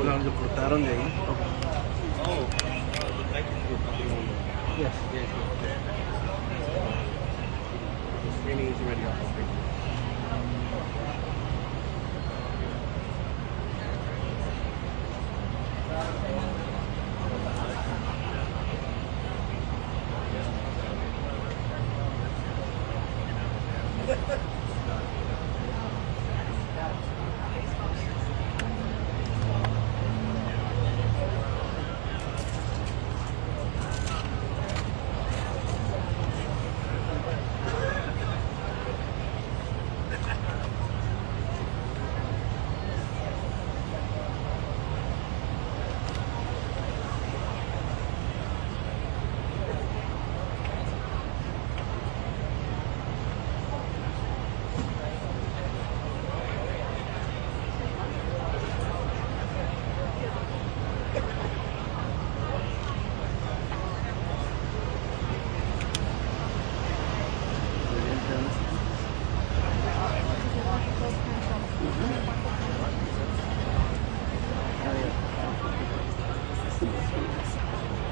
O sea, lo cortaron de ahí. Oh. Yes. Yes. The screening is already off.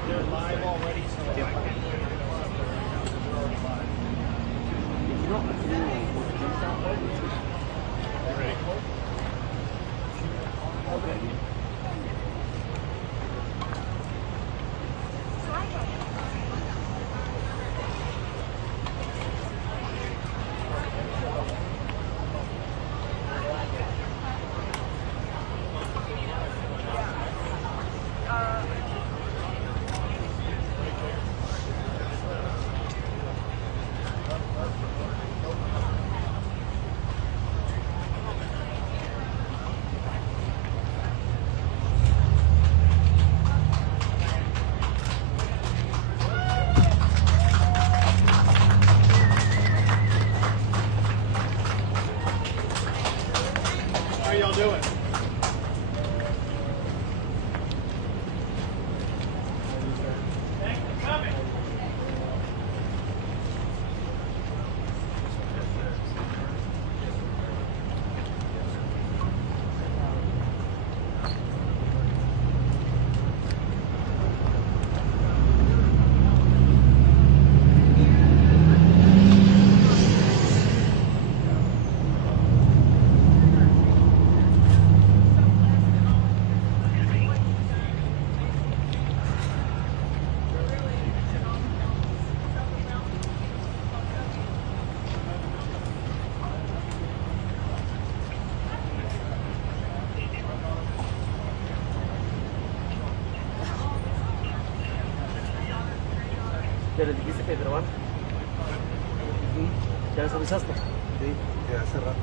They're live already, so how y'all doing? Thanks for coming. ¿Ya le dijiste que grabar? ¿Ya les avisaste? Sí, ya hace rato.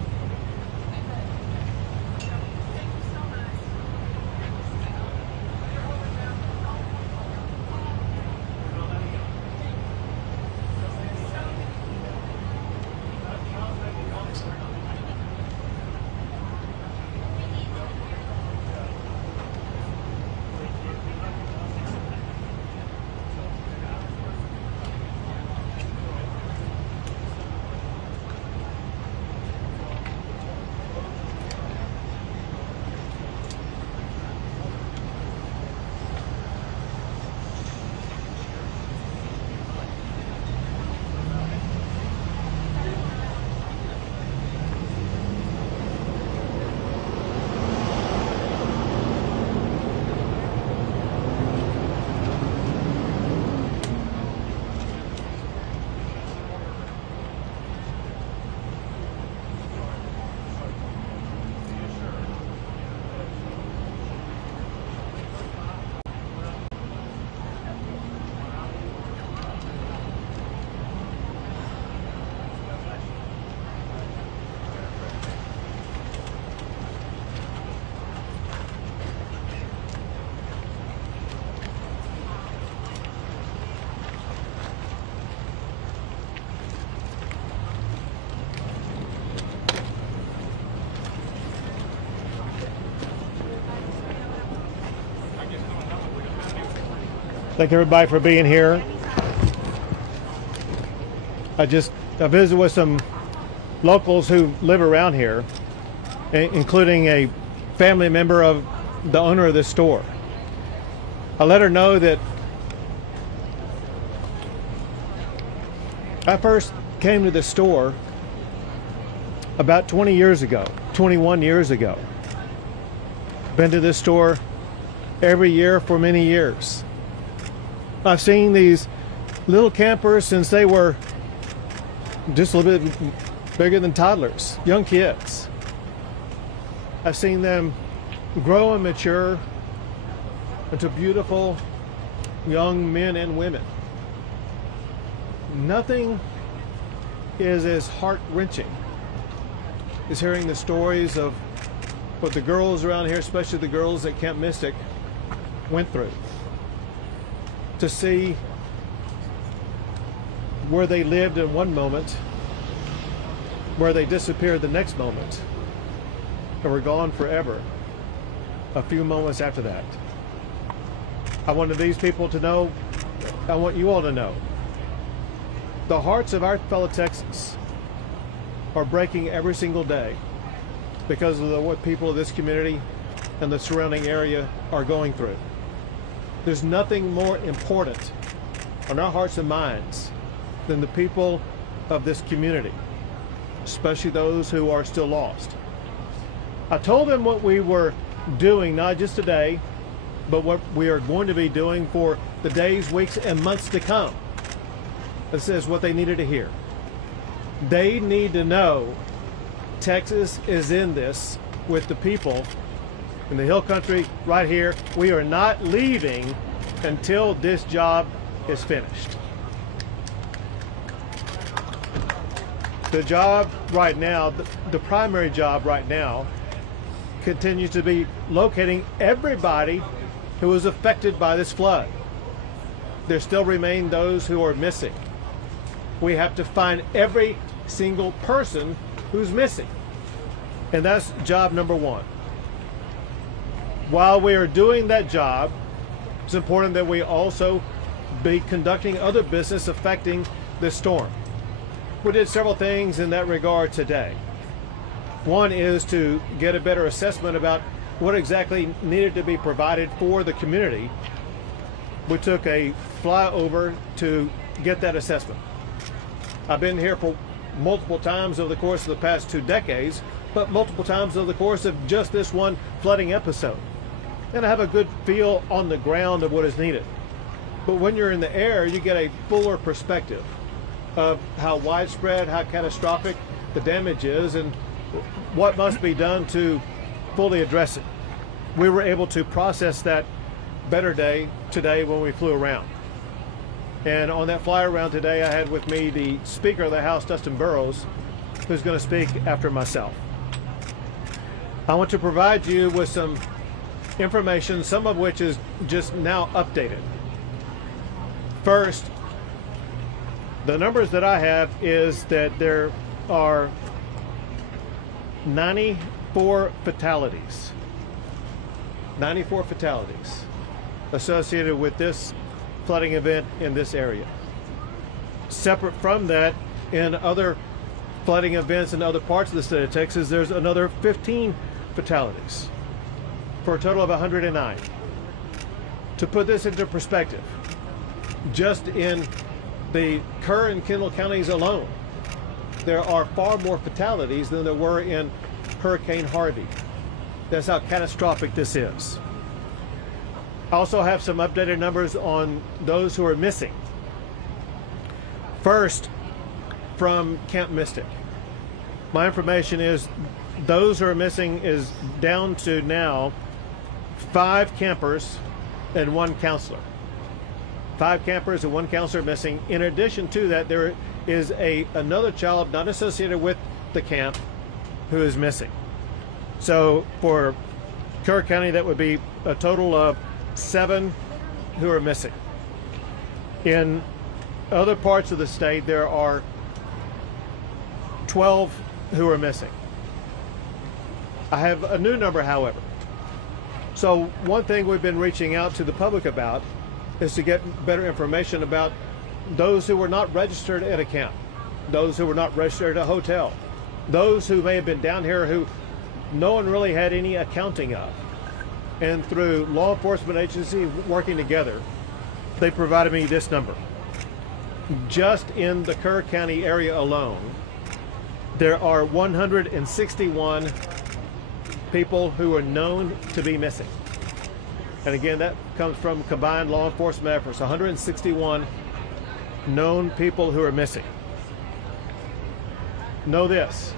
Thank everybody for being here. I visited with some locals who live around here, including a family member of the owner of this store. I let her know that I first came to the store about 20 years ago, 21 years ago. Been to this store every year for many years. I've seen these little campers since they were just a little bit bigger than toddlers, young kids. I've seen them grow and mature into beautiful young men and women. Nothing is as heart-wrenching as hearing the stories of what the girls around here, especially the girls at Camp Mystic, went through. To see where they lived in one moment, where they disappeared the next moment, and were gone forever a few moments after that. I wanted these people to know, I want you all to know, the hearts of our fellow Texans are breaking every single day because of what people of this community and the surrounding area are going through. There's nothing more important on our hearts and minds than the people of this community, especially those who are still lost. I told them what we were doing, not just today, but what we are going to be doing for the days, weeks, and months to come. This is what they needed to hear. They need to know Texas is in this with the people in the Hill Country right here. We are not leaving until this job is finished. The job right now, the primary job right now, continues to be locating everybody who was affected by this flood. There still remain those who are missing. We have to find every single person who's missing. And that's job number one. While we are doing that job, it's important that we also be conducting other business affecting this storm. We did several things in that regard today. One is to get a better assessment about what exactly needed to be provided for the community. We took a flyover to get that assessment. I've been here for multiple times over the course of the past 2 decades, but multiple times over the course of just this one flooding episode. And I have a good feel on the ground of what is needed. But when you're in the air, you get a fuller perspective of how widespread, how catastrophic the damage is, and what must be done to fully address it. We were able to process that better today when we flew around. And on that fly around today, I had with me the Speaker of the House, Dustin Burrows, who's going to speak after myself. I want to provide you with some information, some of which is just now updated. First, the numbers that I have is that there are 94 fatalities. 94 fatalities associated with this flooding event in this area. Separate from that, in other flooding events in other parts of the state of Texas, there's another 15 fatalities for a total of 109. To put this into perspective, just in the Kerr and Kendall counties alone, there are far more fatalities than there were in Hurricane Harvey. That's how catastrophic this is. I also have some updated numbers on those who are missing. First, from Camp Mystic. My information is those who are missing is down to now 5 campers and 1 counselor. 5 campers and 1 counselor missing. In addition to that, there is another child not associated with the camp who is missing. So for Kerr County, that would be a total of 7 who are missing. In other parts of the state, there are 12 who are missing. I have a new number, however. So one thing we've been reaching out to the public about is to get better information about those who were not registered at a camp, those who were not registered at a hotel, those who may have been down here who no one really had any accounting of. and through law enforcement agencies working together, they provided me this number. Just in the Kerr County area alone, there are 161 people who are known to be missing. And again, that comes from combined law enforcement efforts, 161 known people who are missing. Know this,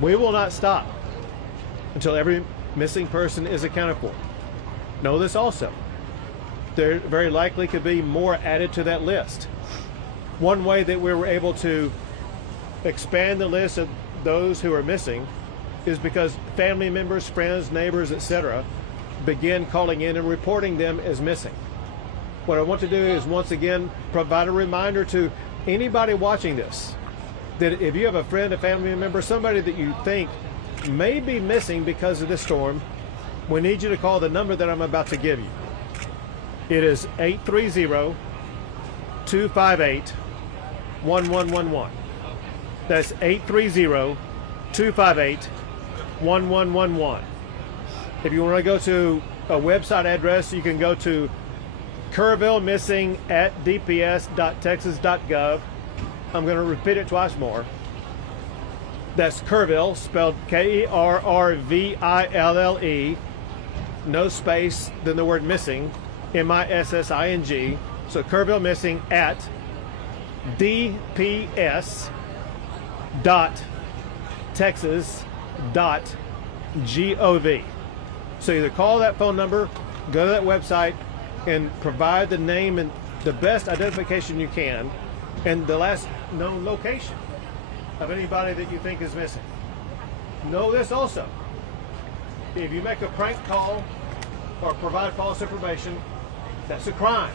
we will not stop until every missing person is accounted for. Know this also, there very likely could be more added to that list. One way that we were able to expand the list of those who are missing is because family members, friends, neighbors, etc. begin calling in and reporting them as missing. What I want to do is once again provide a reminder to anybody watching this that if you have a friend, a family member, somebody that you think may be missing because of this storm, we need you to call the number that I'm about to give you. It is 830-258-1111. That's 830-258-1111. If you want to go to a website address, you can go to kerrvillemissing@dps.texas.gov. I'm going to repeat it twice more. That's Kerrville, spelled Kerrville, no space, then the word missing, MISSING. So Kerrville Missing at dps.texas.gov. So either call that phone number, go to that website, and provide the name and the best identification you can and the last known location of anybody that you think is missing. Know this also, if you make a prank call or provide false information, that's a crime.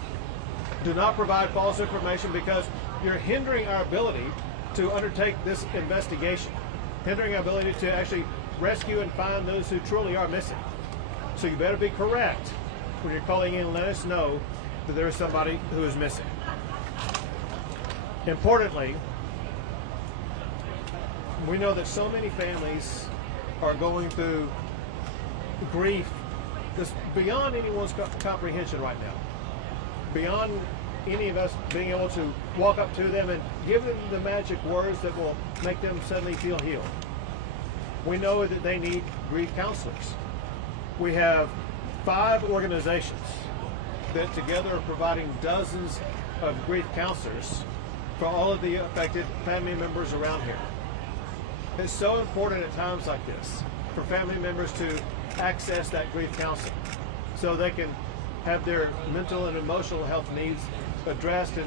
Do not provide false information because you're hindering our ability to undertake this investigation, hindering our ability to actually rescue and find those who truly are missing. So you better be correct when you're calling in and let us know that there is somebody who is missing. Importantly, we know that so many families are going through grief that's beyond anyone's comprehension right now. Beyond any of us being able to walk up to them and give them the magic words that will make them suddenly feel healed. We know that they need grief counselors. We have 5 organizations that together are providing dozens of grief counselors for all of the affected family members around here. It's so important at times like this for family members to access that grief counseling so they can have their mental and emotional health needs addressed in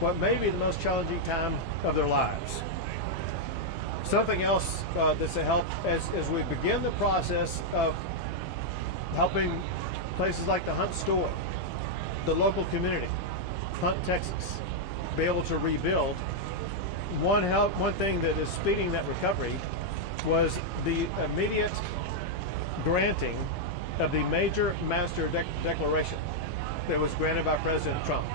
what may be the most challenging time of their lives. Something else that's a help as we begin the process of helping places like the Hunt store, the local community, Hunt, Texas, be able to rebuild. One thing that is speeding that recovery was the immediate granting of the major master declaration that was granted by President Trump.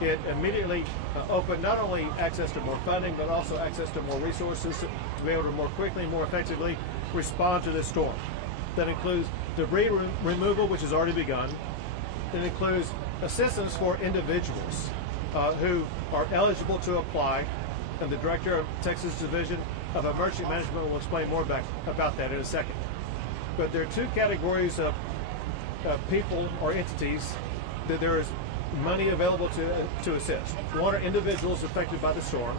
It immediately opened not only access to more funding, but also access to more resources to be able to more quickly, more effectively respond to this storm. That includes debris removal, which has already begun. It includes assistance for individuals who are eligible to apply, and the Director of Texas Division of Emergency Management will explain more about that in a second. But there are 2 categories of people or entities that there is money available to assist. One are individuals affected by the storm.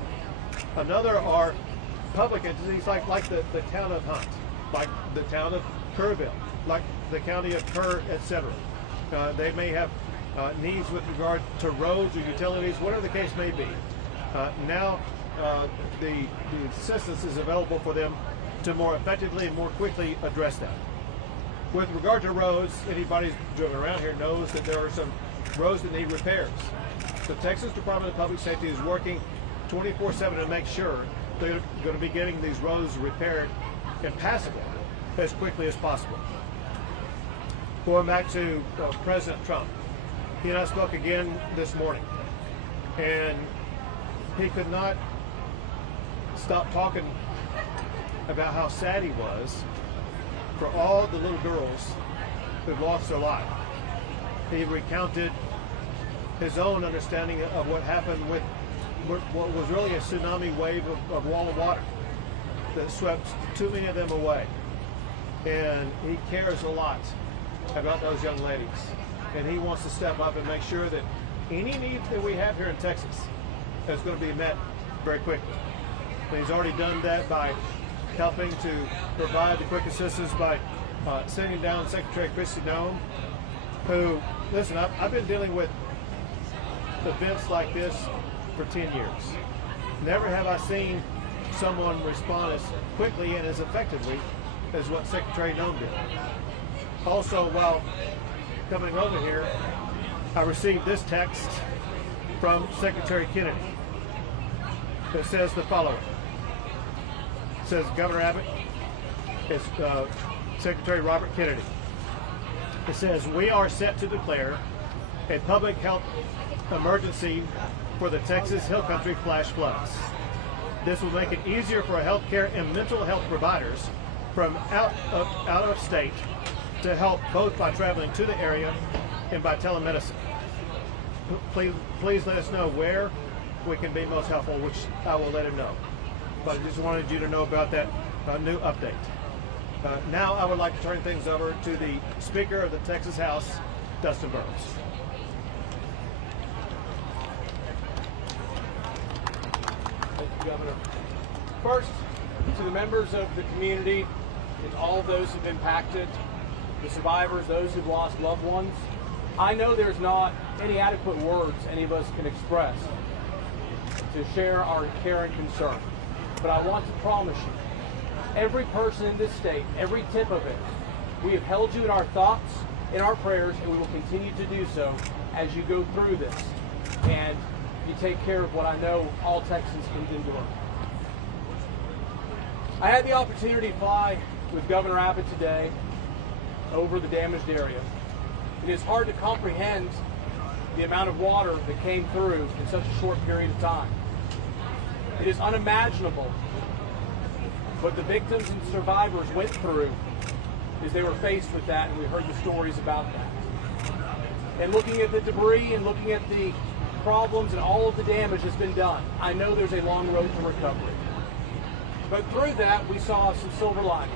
Another are public entities like the town of Hunt, like the town of Kerrville, like the county of Kerr, etc. They may have needs with regard to roads or utilities, whatever the case may be. Now the assistance is available for them to more effectively and more quickly address that. With regard to roads, anybody who's driven around here knows that there are some roads that need repairs. The Texas Department of Public Safety is working 24/7 to make sure they're going to be getting these roads repaired and passable as quickly as possible. Going back to President Trump, he and I spoke again this morning, and he could not stop talking about how sad he was for all the little girls who've lost their life. He recounted his own understanding of what happened with what was really a tsunami wave of wall of water that swept too many of them away. And he cares a lot about those young ladies. And he wants to step up and make sure that any need that we have here in Texas is going to be met very quickly. And he's already done that by helping to provide the quick assistance by sending down Secretary Christy Nome, who, listen, I've been dealing with events like this for 10 years. Never have I seen someone respond as quickly and as effectively as what Secretary Nome did. Also, while coming over here, I received this text from Secretary Kennedy that says the following. It says, Governor Abbott, it's Secretary Robert Kennedy. It says, we are set to declare a public health emergency for the Texas Hill Country flash floods. This will make it easier for healthcare and mental health providers from out of state to help both by traveling to the area and by telemedicine. Please let us know where we can be most helpful, which I will let him know. But I just wanted you to know about that new update. Now I would like to turn things over to the Speaker of the Texas House, Dustin Burns. Thank you, Governor. First, to the members of the community and all those who've been impacted, the survivors, those who've lost loved ones, I know there's not any adequate words any of us can express to share our care and concern. But I want to promise you, every person in this state, every tip of it, we have held you in our thoughts, in our prayers, and we will continue to do so as you go through this. And you take care of what I know all Texans can endure. I had the opportunity to fly with Governor Abbott today over the damaged area. It is hard to comprehend the amount of water that came through in such a short period of time. It is unimaginable what the victims and survivors went through as they were faced with that, and we heard the stories about that. And looking at the debris and looking at the problems and all of the damage that's been done, I know there's a long road to recovery. But through that, we saw some silver linings.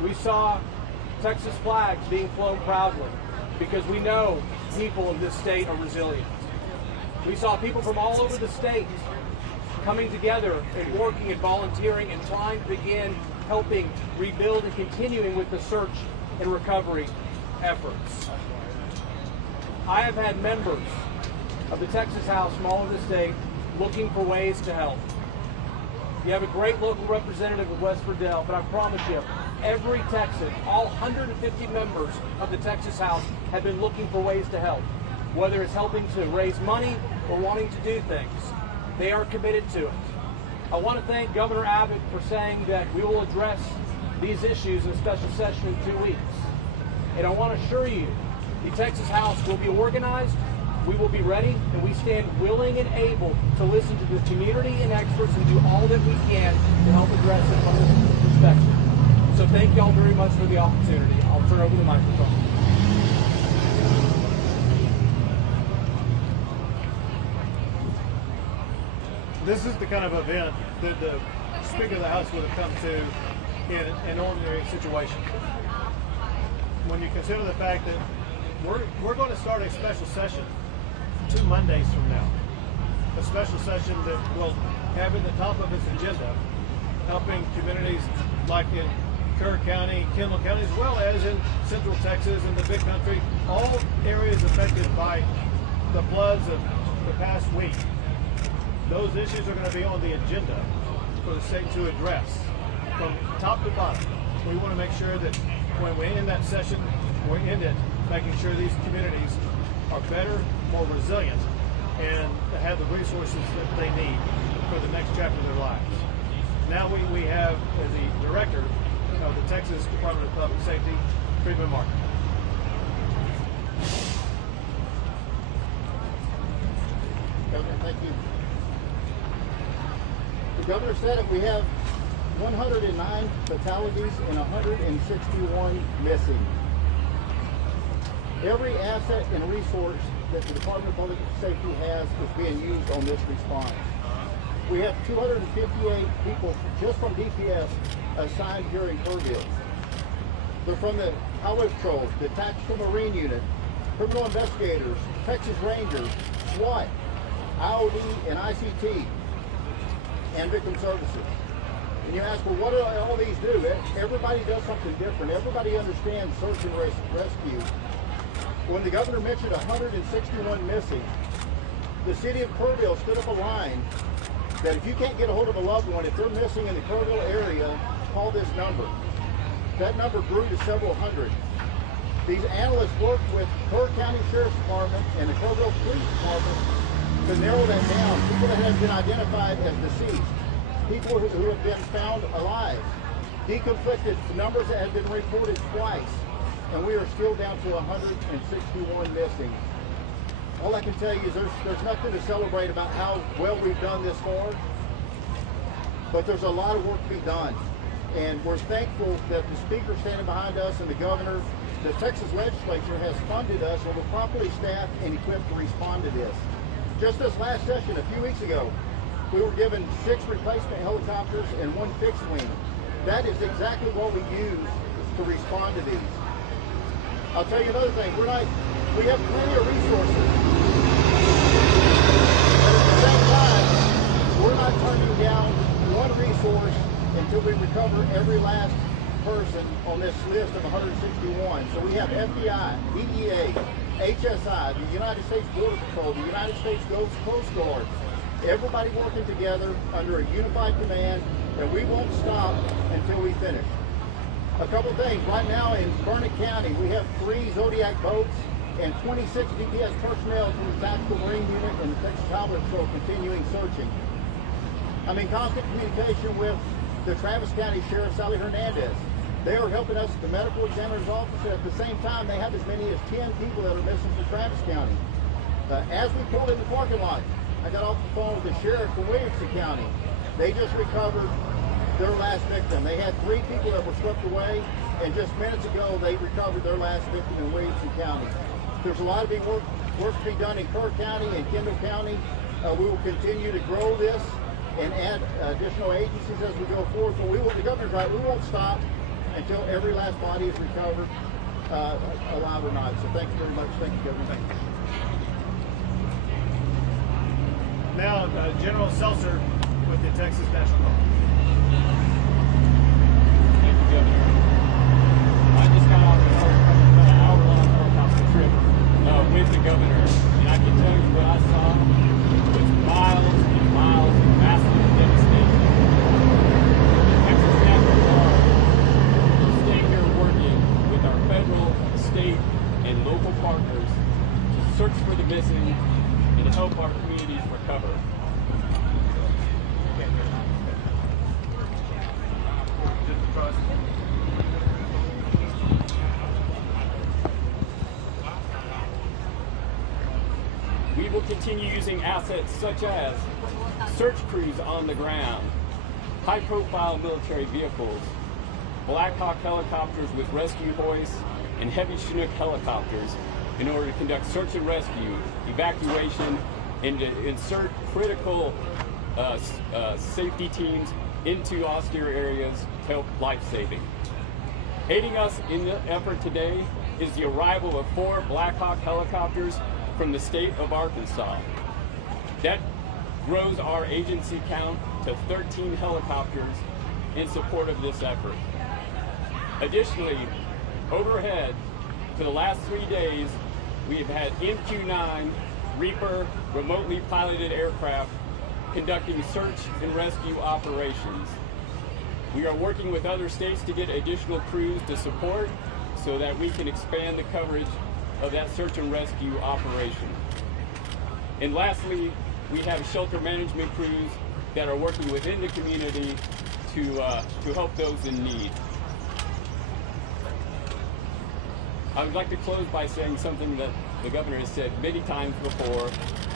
We saw Texas flags being flown proudly because we know people in this state are resilient. We saw people from all over the state coming together and working and volunteering and trying to begin helping rebuild and continuing with the search and recovery efforts. I have had members of the Texas House from all over the state looking for ways to help. You have a great local representative with West Verdell, but I promise you, every Texan, all 150 members of the Texas House have been looking for ways to help. Whether it's helping to raise money or wanting to do things, they are committed to it. I want to thank Governor Abbott for saying that we will address these issues in a special session in 2 weeks. And I want to assure you, the Texas House will be organized, we will be ready, and we stand willing and able to listen to the community and experts and do all that we can to help address it from this perspective. So thank you all very much for the opportunity. I'll turn over the microphone. This is the kind of event that the Speaker of the House would have come to in an ordinary situation. When you consider the fact that we're going to start a special session 2 Mondays from now, a special session that will have in the top of its agenda helping communities like in Kerr County, Kendall County, as well as in Central Texas and the Big Country, all areas affected by the floods of the past week. Those issues are going to be on the agenda for the state to address from top to bottom. We want to make sure that when we end that session, we end it making sure these communities are better, more resilient, and have the resources that they need for the next chapter of their lives. Now we have the director of the Texas Department of Public Safety, Freeman Martin. Governor, thank you. The governor said it, we have 109 fatalities and 161 missing. Every asset and resource that the Department of Public Safety has is being used on this response. We have 258 people just from DPS assigned here in Kerrville. They're from the Highway Patrol, the Tactical Marine Unit, Criminal Investigators, Texas Rangers, SWAT, IOD and ICT, and Victim Services. And you ask, well, what do all these do? Everybody does something different. Everybody understands search and rescue. When the governor mentioned 161 missing, the city of Kerrville stood up a line that if you can't get a hold of a loved one, if they're missing in the Kerrville area, call this number. That number grew to several hundred. These analysts worked with Kerr County Sheriff's Department and the Kerrville Police Department to narrow that down. People that have been identified as deceased, people who have been found alive, deconflicted numbers that have been reported twice, and we are still down to 161 missing. All I can tell you is there's nothing to celebrate about how well we've done this far, but there's a lot of work to be done. And we're thankful that the speaker standing behind us and the governor, the Texas legislature has funded us and we're properly staffed and equipped to respond to this. Just this last session, a few weeks ago, we were given 6 replacement helicopters and 1 fixed wing. That is exactly what we use to respond to these. I'll tell you another thing, we have plenty of resources, but at the same time, we're not turning down one resource until we recover every last person on this list of 161. So we have FBI, DEA, HSI, the United States Border Patrol, the United States Coast Guard, everybody working together under a unified command, and we won't stop until we finish. A couple things. Right now in Kerr County, we have 3 Zodiac boats and 26 DPS personnel from the Tactical Marine Unit and the Texas Highway Patrol continuing searching. I'm in constant communication with the Travis County Sheriff, Sally Hernandez. They are helping us at the medical examiner's office, and at the same time, they have as many as 10 people that are missing from Travis County. As we pulled in the parking lot, I got off the phone with the sheriff from Williamson County. They just recovered their last victim. They had 3 people that were swept away, and just minutes ago, they recovered their last victim in Williamson County. There's a lot of big work to be done in Kerr County and Kendall County. We will continue to grow this and add additional agencies as we go forward. But the governor's right, we won't stop until every last body is recovered, alive or not. So thank you very much. Thank you, Governor. Now, General Seltzer with the Texas National Guard. Thank you, Governor. I just got off an hour-long helicopter trip with the governor, and I can tell you what I saw was miles and miles of massive devastation. The Texas National Guard is staying here working with our federal, state, and local partners to search for the missing and to help our communities recover. We will continue using assets such as search crews on the ground, high-profile military vehicles, Black Hawk helicopters with rescue hoists, and heavy Chinook helicopters in order to conduct search and rescue, evacuation, and to insert critical safety teams into austere areas to help life-saving. Aiding us in the effort today is the arrival of 4 Black Hawk helicopters from the state of Arkansas. That grows our agency count to 13 helicopters in support of this effort. Additionally, overhead for the last 3 days, we have had MQ-9 Reaper remotely piloted aircraft conducting search and rescue operations. We are working with other states to get additional crews to support so that we can expand the coverage of that search and rescue operation. And lastly, we have shelter management crews that are working within the community to help those in need. I would like to close by saying something that the governor has said many times before.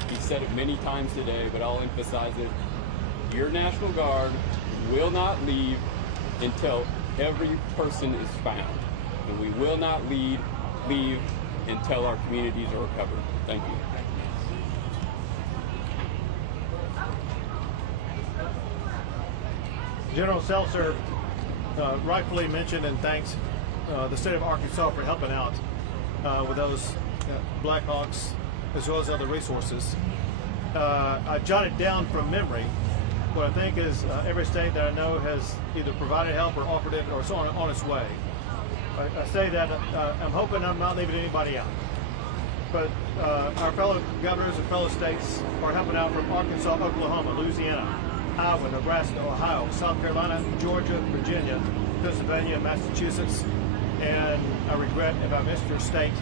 He said it many times today, but I'll emphasize it. Your National Guard will not leave until every person is found. And we will not leave until our communities are recovered. Thank you. General Seltzer rightfully mentioned and thanks the state of Arkansas for helping out with those Blackhawks as well as other resources. I jotted down from memory what I think is every state that I know has either provided help or offered it or it's on its way. I say that I'm hoping I'm not leaving anybody out. But our fellow governors and fellow states are helping out from Arkansas, Oklahoma, Louisiana, Iowa, Nebraska, Ohio, South Carolina, Georgia, Virginia, Pennsylvania, Massachusetts, and I regret if I missed your state.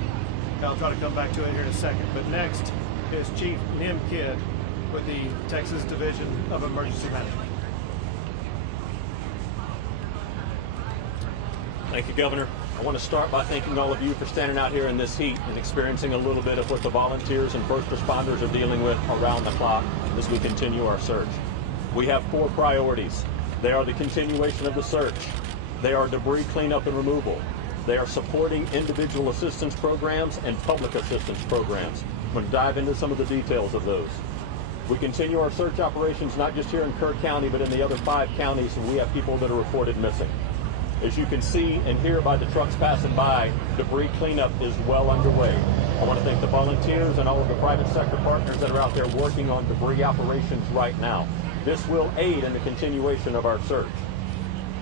I'll try to come back to it here in a second. But next is Chief Nim Kidd with the Texas Division of Emergency Management. Thank you, Governor. I want to start by thanking all of you for standing out here in this heat and experiencing a little bit of what the volunteers and first responders are dealing with around the clock as we continue our search. We have 4 priorities. They are the continuation of the search. They are debris cleanup and removal. They are supporting individual assistance programs and public assistance programs. I'm going to dive into some of the details of those. We continue our search operations not just here in Kerr County, but in the other 5 counties, and we have people that are reported missing. As you can see and hear by the trucks passing by, debris cleanup is well underway. I want to thank the volunteers and all of the private sector partners that are out there working on debris operations right now. This will aid in the continuation of our search.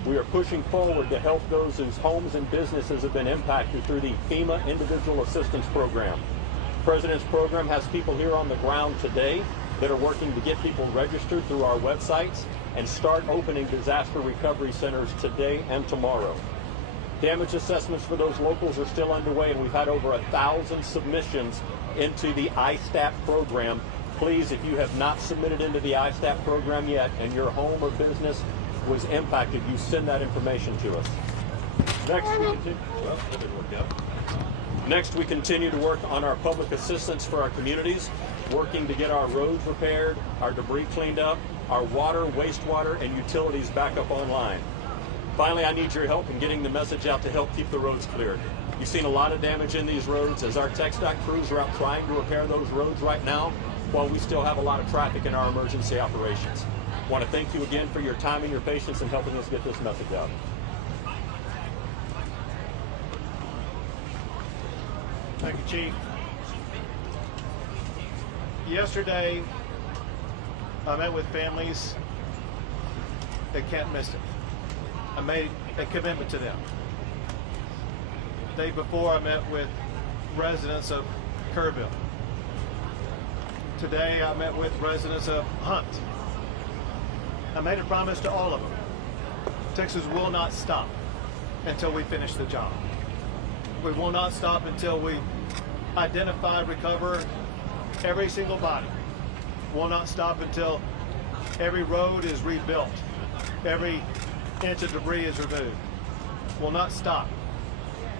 We are pushing forward to help those whose homes and businesses have been impacted through the FEMA Individual Assistance Program. The President's program has people here on the ground today that are working to get people registered through our websites and start opening disaster recovery centers today and tomorrow. Damage assessments for those locals are still underway, and we've had over 1,000 submissions into the ISTAP program. Please, if you have not submitted into the ISTAP program yet and your home or business was impacted, you send that information to us. Next, we continue to work on our public assistance for our communities, working to get our roads repaired, our debris cleaned up, our water, wastewater, and utilities back up online. Finally, I need your help in getting the message out to help keep the roads cleared. You've seen a lot of damage in these roads as our TxDOT crews are out trying to repair those roads right now, while we still have a lot of traffic in our emergency operations. I want to thank you again for your time and your patience in helping us get this message out. Thank you, Chief. Yesterday, I met with families that can't miss it. I made a commitment to them. The day before, I met with residents of Kerrville. Today, I met with residents of Hunt. I made a promise to all of them. Texas will not stop until we finish the job. We will not stop until we identify, recover every single body. Will not stop until every road is rebuilt, every inch of debris is removed. Will not stop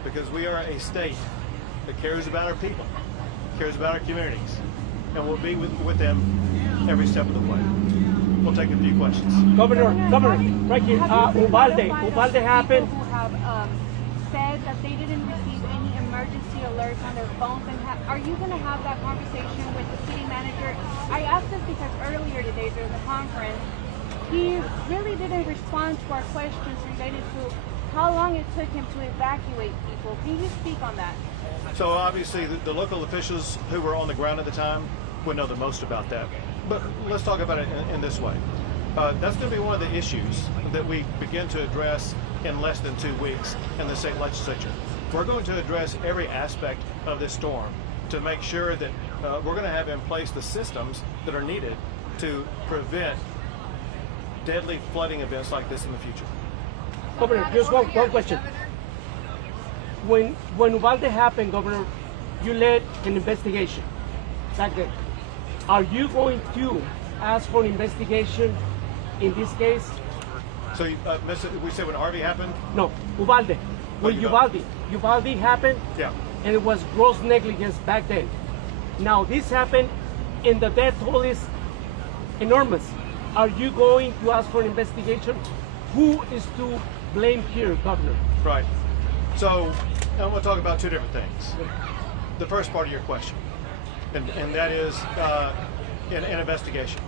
because we are a state that cares about our people, cares about our communities, and we'll be with them every step of the way. We'll take a few questions. Governor, right here, Uvalde happened. Who have said that they didn't receive any emergency alerts on their phones, and are you going to have that conversation with the city manager? I asked this because earlier today during the conference, he really didn't respond to our questions related to how long it took him to evacuate people. Can you speak on that? So obviously the local officials who were on the ground at the time would know the most about that. But let's talk about it in this way. That's going to be one of the issues that we begin to address in less than 2 weeks in the state legislature. We're going to address every aspect of this storm to make sure that we're going to have in place the systems that are needed to prevent deadly flooding events like this in the future. Governor, just one question. When Uvalde happened, Governor, you led an investigation back then. Are you going to ask for an investigation in this case? So we said when Harvey happened? No, Uvalde. When Uvalde happened, yeah, and it was gross negligence back then. Now this happened, and the death toll is enormous. Are you going to ask for an investigation? Who is to blame here, Governor? Right. So I'm going to talk about two different things. The first part of your question, and that is an investigation.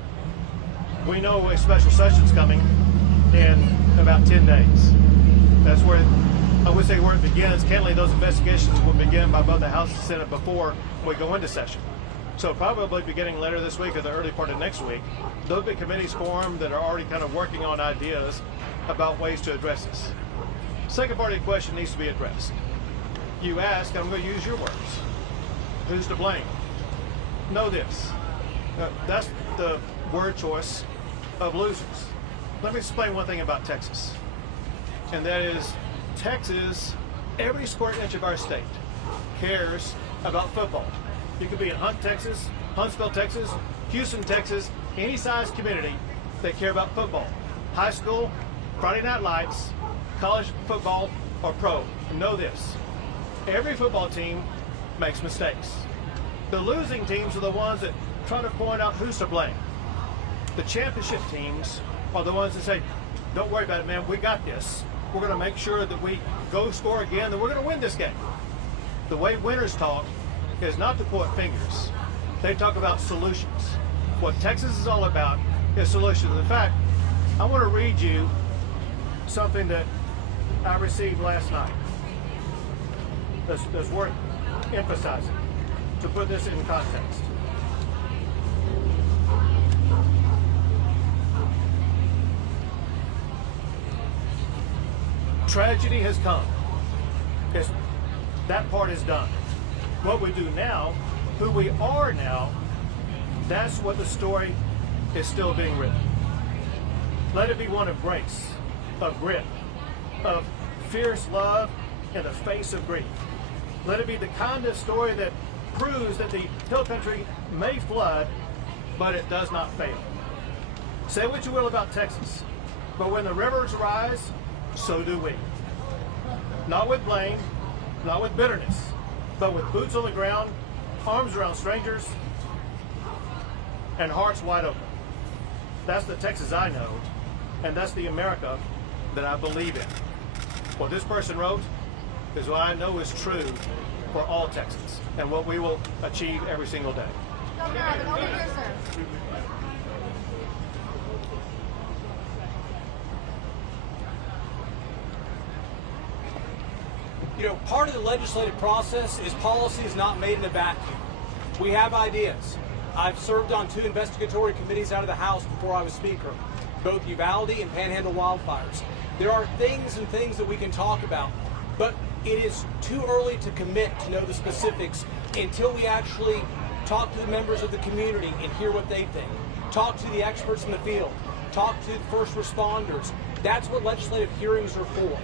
We know a special session's coming in about 10 days. That's where, I would say where it begins. Candidly, those investigations will begin by both the House and Senate before we go into session. So probably beginning later this week or the early part of next week, there'll be committees formed that are already kind of working on ideas about ways to address this. Second part of the question needs to be addressed. You ask, I'm going to use your words, who's to blame? Know this. That's the word choice of losers. Let me explain one thing about Texas. And that is, Texas, every square inch of our state cares about football. You could be in Huntsville, Texas, Houston, Texas, any size community, they care about football. High school, Friday night lights, college football, or pro. And know this, every football team makes mistakes. The losing teams are the ones that try to point out who's to blame. The championship teams are the ones that say, don't worry about it, man, we got this. We're going to make sure that we go score again, and we're going to win this game. The way winners talk is not to point fingers. They talk about solutions. What Texas is all about is solutions. In fact, I want to read you something that I received last night that's worth emphasizing to put this in context. Tragedy has come. That part is done. What we do now, who we are now, that's what the story is still being written. Let it be one of grace, of grit, of fierce love in the face of grief. Let it be the kind of story that proves that the hill country may flood, but it does not fail. Say what you will about Texas, but when the rivers rise, so do we. Not with blame, not with bitterness, but with boots on the ground, arms around strangers, and hearts wide open. That's the Texas I know, and that's the America that I believe in. What this person wrote is what I know is true for all Texans, and what we will achieve every single day. Governor Abbott, over here, sir. You know, part of the legislative process is policy is not made in a vacuum. We have ideas. I've served on 2 investigatory committees out of the House before I was Speaker, both Uvalde and Panhandle wildfires. There are things that we can talk about, but it is too early to commit to know the specifics until we actually talk to the members of the community and hear what they think. Talk to the experts in the field. Talk to the first responders. That's what legislative hearings are for.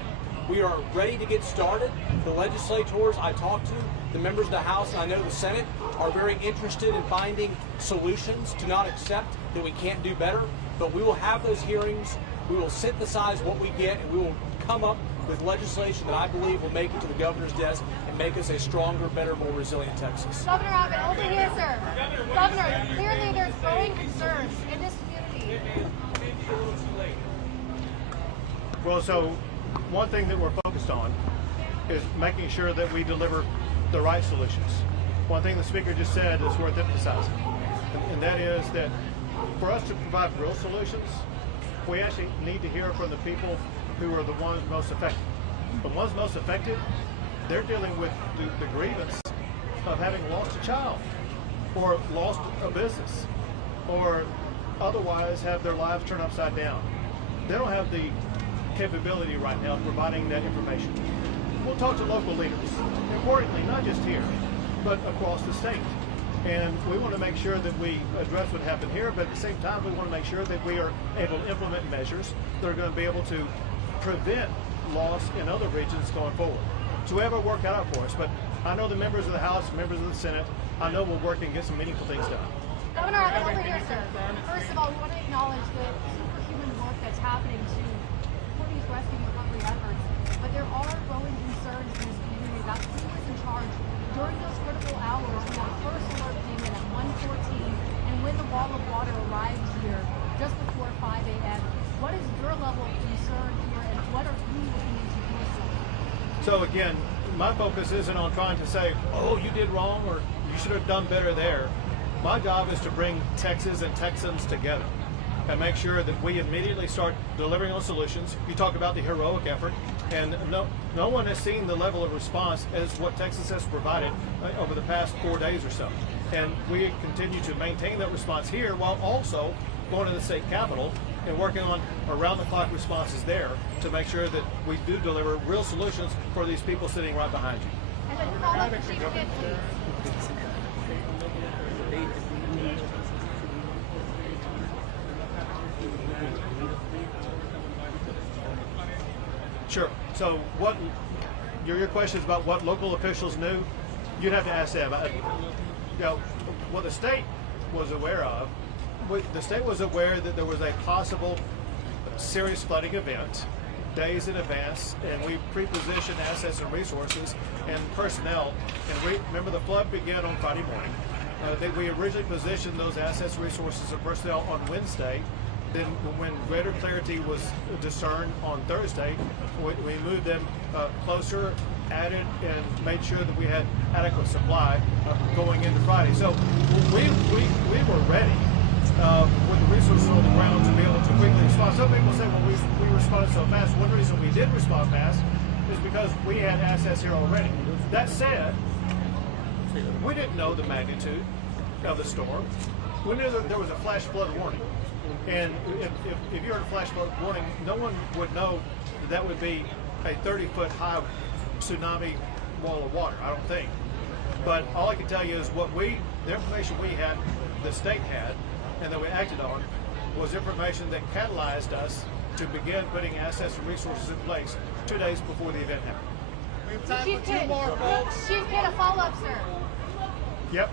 We are ready to get started. The legislators I talked to, the members of the House, and I know the Senate, are very interested in finding solutions to not accept that we can't do better. But we will have those hearings. We will synthesize what we get, and we will come up with legislation that I believe will make it to the governor's desk and make us a stronger, better, more resilient Texas. Governor Abbott, over here, sir. Governor, clearly there's growing concerns in this community. Well, so one thing that we're focused on is making sure that we deliver the right solutions. One thing the speaker just said is worth emphasizing, and that is that for us to provide real solutions, we actually need to hear from the people who are the ones most affected. The ones most affected, they're dealing with the grievance of having lost a child, or lost a business, or otherwise have their lives turned upside down. They don't have the capability right now of providing that information. We'll talk to local leaders, importantly, not just here, but across the state. And we want to make sure that we address what happened here, but at the same time, we want to make sure that we are able to implement measures that are going to be able to prevent loss in other regions going forward. So we have our work cut out for us, but I know the members of the House, members of the Senate, I know we'll work and get some meaningful things done. Governor Abbott, over here, sir. First of all, we want to acknowledge the superhuman work that's happening to support these rescue and recovery efforts, but there are growing concerns in this community about who is in charge. During those critical hours, when the first alert came in at 1:14, and when the wall of water arrived here just before my focus isn't on trying to say, oh, you did wrong or you should have done better there. My job is to bring Texas and Texans together and make sure that we immediately start delivering on solutions. You talk about the heroic effort, and no one has seen the level of response as what Texas has provided over the past 4 days or so. And we continue to maintain that response here while also going to the state capitol and working on around-the-clock responses there to make sure that we do deliver real solutions for these people sitting right behind you. And then follow up Chief Kid, please. Sure. So what your question is about what local officials knew? You'd have to ask them. What the state was aware of, the state was aware that there was a possible serious flooding event days in advance, and we pre-positioned assets and resources and personnel. And remember, the flood began on Friday morning. We originally positioned those assets, resources, and personnel on Wednesday. Then when greater clarity was discerned on Thursday, we moved them closer, added, and made sure that we had adequate supply going into Friday. So we were ready with the resources on the ground to be able to quickly respond. Some people say, well, we responded so fast. One reason we did respond fast is because we had assets here already. That said, we didn't know the magnitude of the storm. We knew that there was a flash flood warning. And if you're in a flash flood warning, no one would know that would be a 30-foot high tsunami wall of water, I don't think. But all I can tell you is the information we had, the state had, and that we acted on, was information that catalyzed us to begin putting assets and resources in place 2 days before the event happened. We have time for 2 more, folks. Chief Kid, a follow-up, sir. Yep.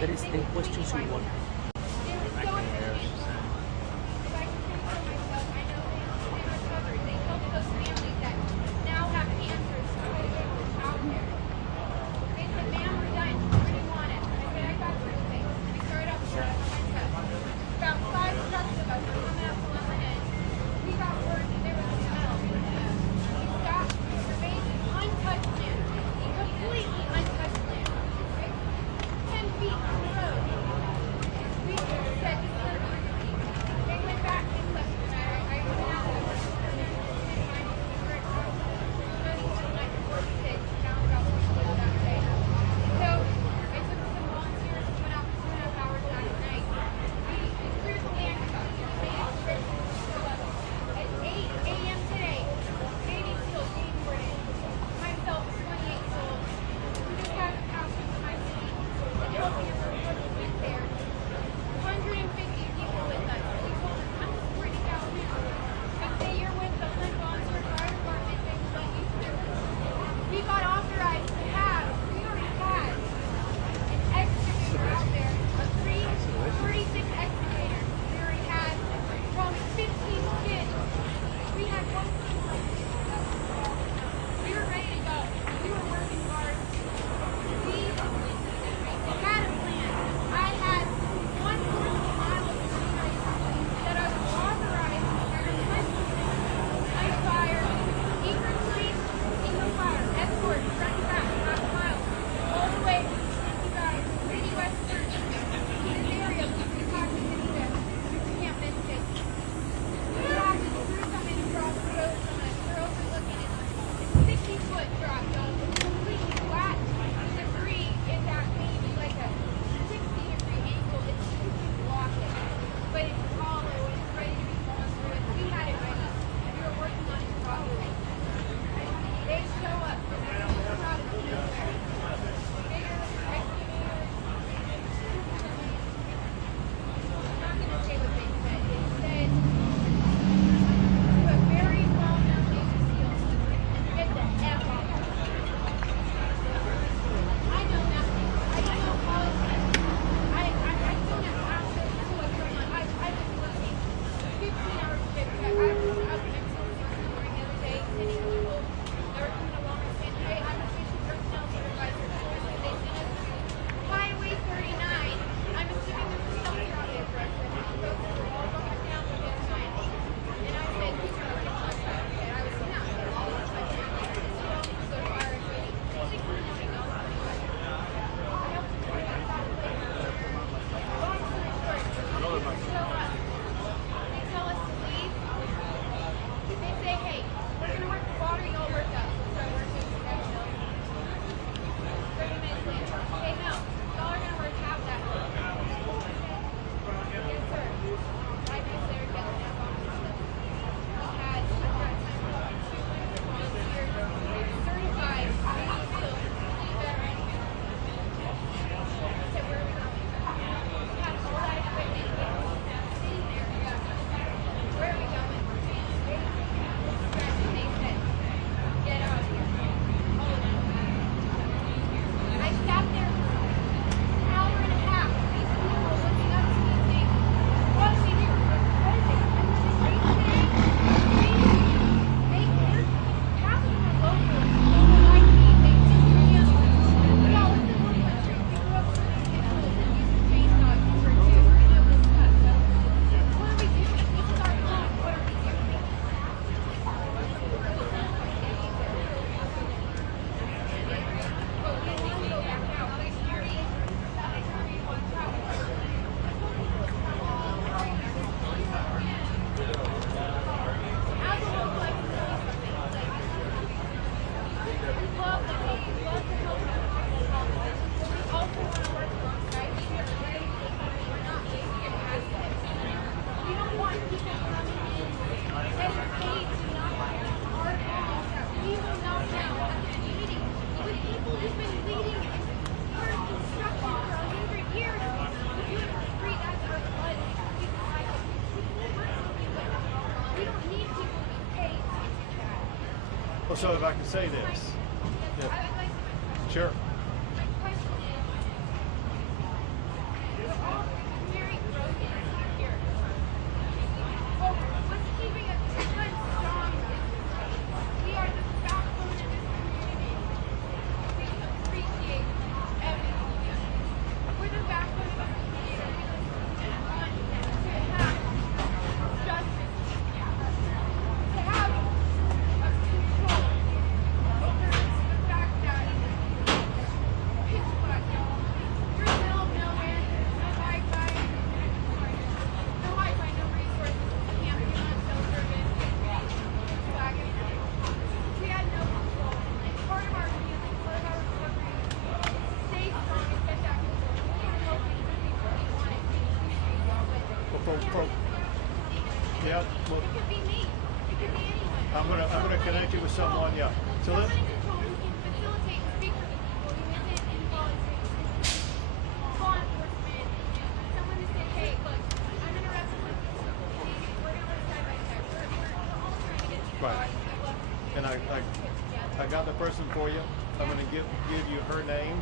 There is 10 questions in one. Well, so if I can say this. Yeah. Sure. Yeah, well, It could be me. It could be anyone. I'm gonna connect you with someone. Yeah. So let. Someone in control who can facilitate and speak for the people who isn't involved in law enforcement. Someone to say, hey, look, I'm interested with these people. We're gonna work side by side. We're all trying to get to the Right. And I got the person for you. I'm gonna give you her name,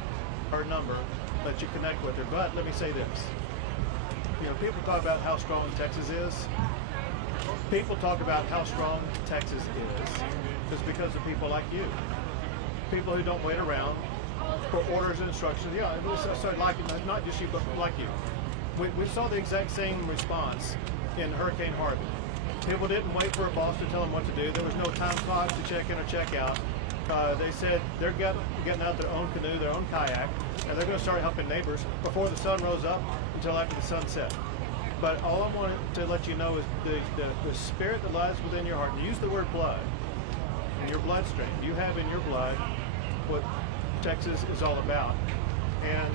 her number, let you connect with her. But let me say this. You know, people talk about how strong Texas is. People talk about how strong Texas is just because of people like you. People who don't wait around for orders and instructions. Yeah, so like, not just you, but like you. We saw the exact same response in Hurricane Harvey. People didn't wait for a boss to tell them what to do. There was no time clock to check in or check out. They said they're getting out their own canoe, their own kayak, and they're going to start helping neighbors before the sun rose up until after the sunset. But all I wanted to let you know is the spirit that lies within your heart. And use the word blood in your bloodstream. You have in your blood what Texas is all about. And